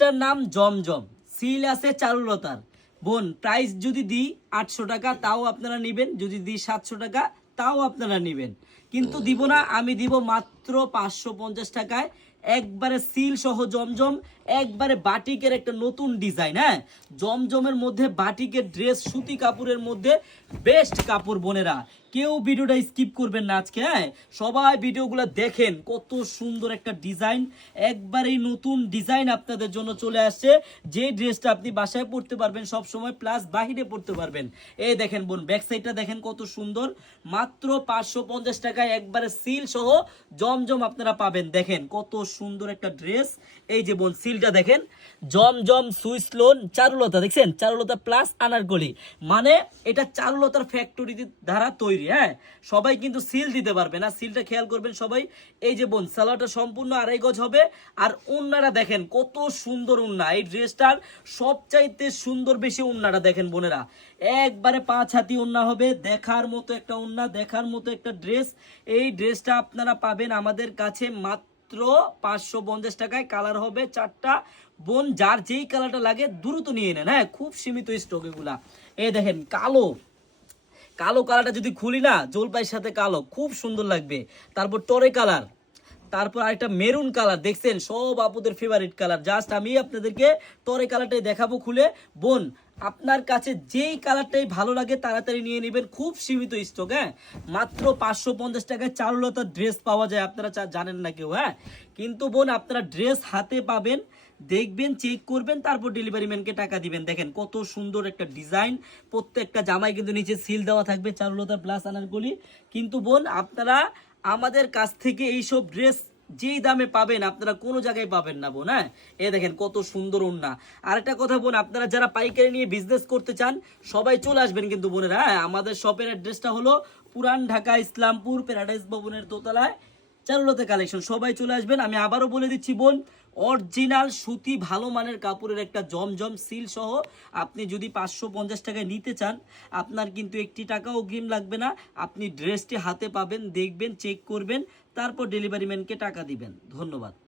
ড্রেসটার নাম জমজম। সিল আছে চারুলতার। বোন প্রাইস যদি দিই আটশো টাকা তাও আপনারা নেবেন। যদি দিই সাতশো টাকা তাও আপনারা নেবেন। কিন্তু দিব না আমি দিব মাত্র পাঁচশো পঞ্চাশ টাকায়। একবারে সিল সহ জমজম একবারে বাটিকের একটা নতুন ডিজাইন হ্যাঁ? জমজমের মধ্যে বাটিকের ড্রেস সুতি কাপড়ের মধ্যে বেস্ট কাপড় বোনেরা। কেউ ভিডিওটা স্কিপ করবেন না আজকে হ্যাঁ? সবাই ভিডিওগুলো দেখেন, কত সুন্দর একটা ডিজাইন। একবারেই নতুন ডিজাইন আপনাদের জন্য চলে আসছে। যে ড্রেসটা আপনি বাসায় পরতে পারবেন সব সময় প্লাস বাহিরে পরতে পারবেন। এই দেখেন বোন ব্যাক সাইডটা দেখেন কত সুন্দর। মাত্র পাঁচশো পঞ্চাশ টাকায় একবারে সিল সহ জমজম আপনারা পাবেন। দেখেন কত সুন্দর একটা ড্রেস এই যে বোন সিলটা দেখেন। জমজম সুইস লোন, চারুলতা, দেখছেন? চারুলতা প্লাস আনারকলি। মানে এটা চারুলতার ফ্যাক্টরি দ্বারা তৈরি। হ্যাঁ? সবাই কিন্তু সিল দিতে পারবে না। সিলটা খেয়াল করবেন সবাই। এই যে বোন সালোয়ারটা সম্পূর্ণ আড়াই গজ হবে। আর উন্নাটা দেখেন, কত সুন্দর উন্না। এই ড্রেসটার সবচাইতে সুন্দর বেশি উন্নাটা দেখেন বোনেরা। একবারে পাঁচ হাতি উন্না হবে। দেখার মতো একটা উন্না, দেখার মতো একটা ড্রেস এই ড্রেসটা আপনারা পাবেন আমাদের কাছে মাত্র পাঁচশো পঞ্চাশ টাকায়। কালার হবে চারটা। বোন, যার যেই কালারটা লাগে, দ্রুত নিয়ে নেন হ্যাঁ? খুব সীমিত স্টক এগুলা। এই দেখেন, কালো। কালো কালারটা যদি খুলি না, জলপাইয়ের সাথে কালো, খুব সুন্দর লাগবে। তারপর টরে কালার, তারপর আরেকটা মেরুন কালার, দেখছেন? সব আপুদের ফেভারিট কালার। জাস্ট আমি আপনাদেরকে টরে কালারটাই দেখাবো খুলে। বোন আপনার কাছে যেই কালারটাই ভালো লাগে তাড়াতাড়ি নিয়ে নেবেন। খুব সীমিত স্টক হ্যাঁ? মাত্র পাঁচশো পঞ্চাশ টাকায় চারুলতার ড্রেস পাওয়া যায়, আপনারা জানেন না কেউ হ্যাঁ? কিন্তু বোন, আপনারা ড্রেস হাতে পাবেন, দেখবেন চেক করবেন, তারপর ডেলিভারি ম্যানকে টাকা দিবেন। দেখেন, কত সুন্দর একটা ডিজাইন প্রত্যেকটা জামাই কিন্তু নিচে সিল দেওয়া থাকবে চারুলতা প্লাস আনারগুলি কিন্তু বোন, আপনারা আমাদের কাছ থেকে এইসব ড্রেস যেই দামে পাবেন আপনারা কোনো জায়গায় পাবেন না, বোন হ্যাঁ? এ দেখেন কত সুন্দর ওনা আর একটা কথা, বোন, আপনারা যারা পাইকারি নিয়ে বিজনেস করতে চান, সবাই চলে আসবেন কিন্তু, বোনেরা হ্যাঁ? আমাদের শপের অ্যাড্রেসটা হলো পুরান ঢাকা ইসলামপুর প্যারাডাইস ভবনের দোতলায়। চারুলতা কালেকশন সবাই চলে আসবেন। আমি আবারও বলে দিচ্ছি, বোন অরিজিনাল সুতি ভালো মানের কাপড়ের একটা জমজম সিল সহ আপনি যদি পাঁচশো পঞ্চাশ টাকায় নিতে চান, আপনার কিন্তু একটি টাকা অগ্রিম লাগবে না। আপনি ড্রেসটি হাতে পাবেন, দেখবেন চেক করবেন, তারপর ডেলিভারি ম্যানকে টাকা দিবেন। ধন্যবাদ।